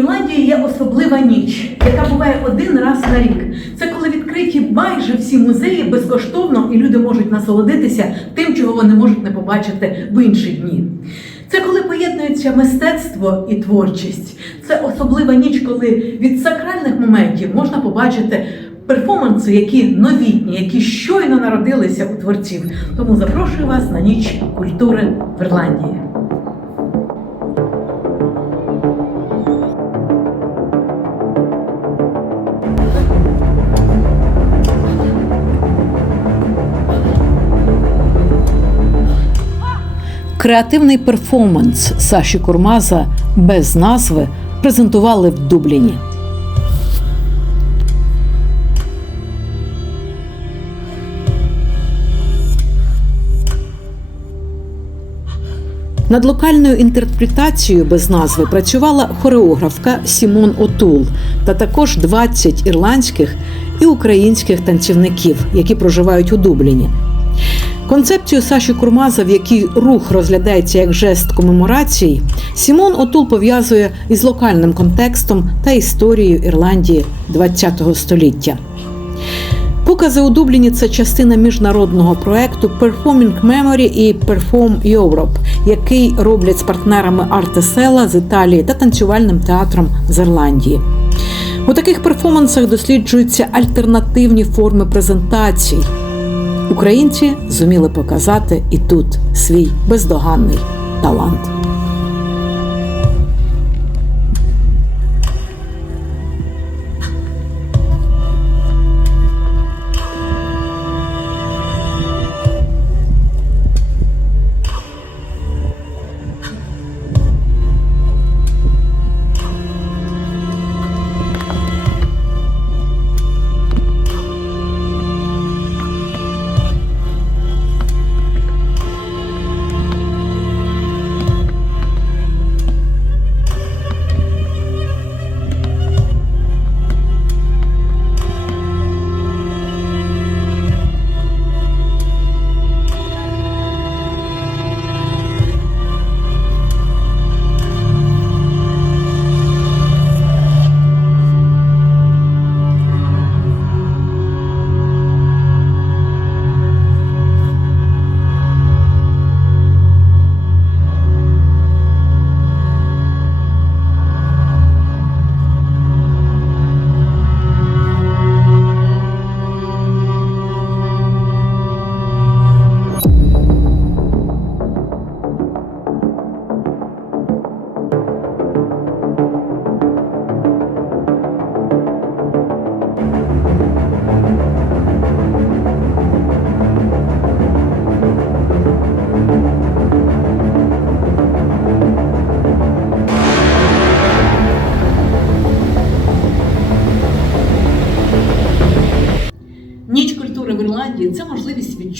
Ірландії є особлива ніч, яка буває один раз на рік. Це коли відкриті майже всі музеї безкоштовно, і люди можуть насолодитися тим, чого вони можуть не побачити в інші дні. Це коли поєднується мистецтво і творчість. Це особлива ніч, коли від сакральних моментів можна побачити перформанси, які новітні, які щойно народилися у творців. Тому запрошую вас на ніч культури в Ірландії. Креативний перформанс Саші Курмаза без назви презентували в Дубліні. Над локальною інтерпретацією без назви працювала хореографка Сімон Отул та також 20 ірландських і українських танцівників, які проживають у Дубліні. Концепцію Саші Курмаза, в якій рух розглядається як жест комеморації, Сімон Отул пов'язує із локальним контекстом та історією Ірландії ХХ століття. Покази у Дубліні це частина міжнародного проекту Performing Memory і Perform Europe, який роблять з партнерами Артесела з Італії та танцювальним театром з Ірландії. У таких перформансах досліджуються альтернативні форми презентацій. Українці зуміли показати і тут свій бездоганний талант.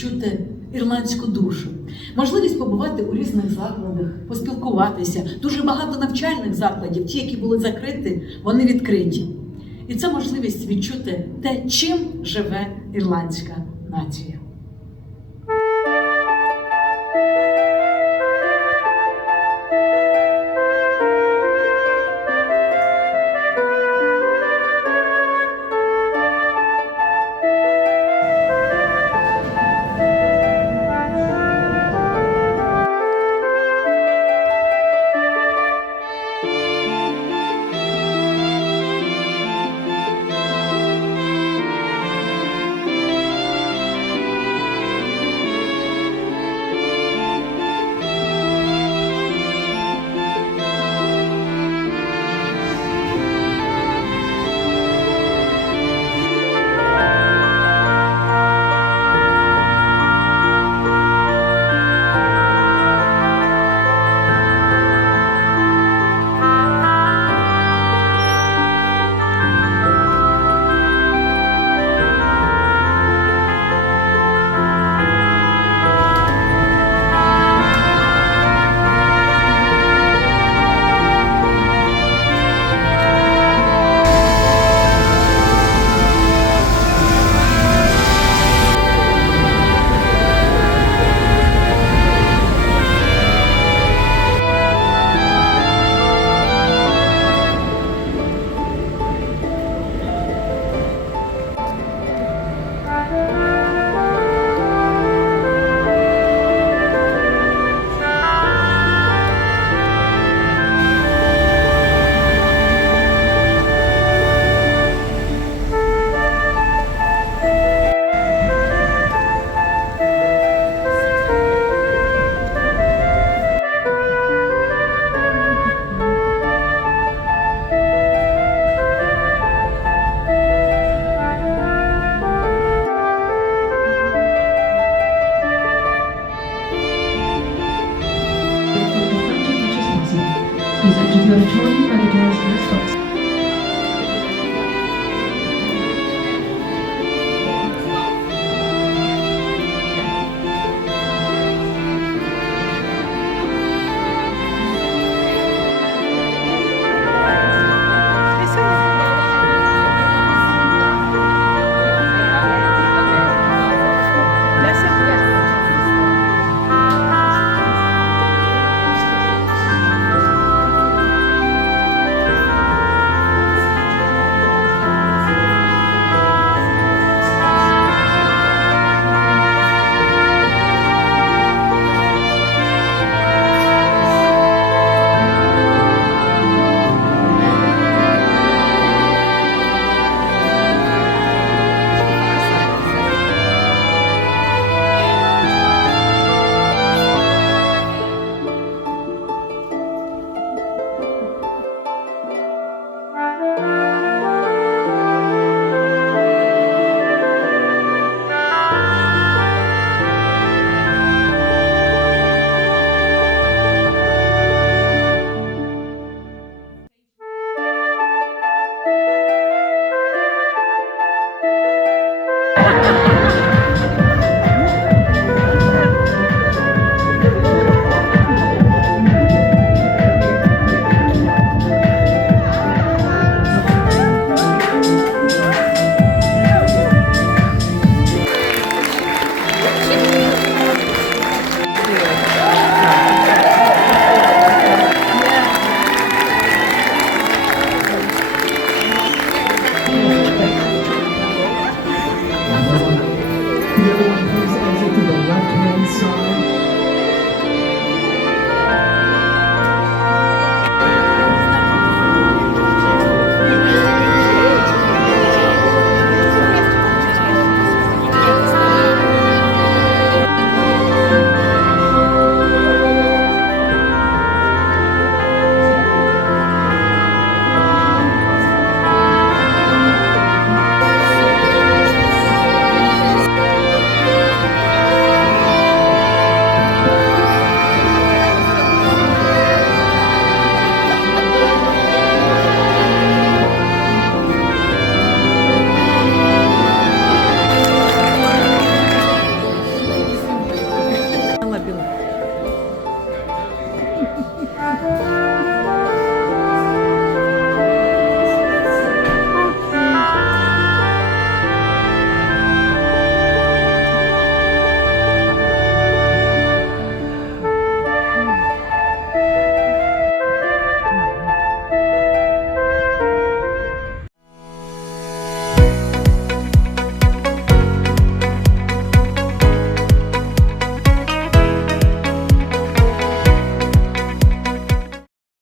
Відчути ірландську душу, можливість побувати у різних закладах, поспілкуватися. Дуже багато навчальних закладів, ті, які були закриті, вони відкриті. І це можливість відчути те, чим живе ірландська нація.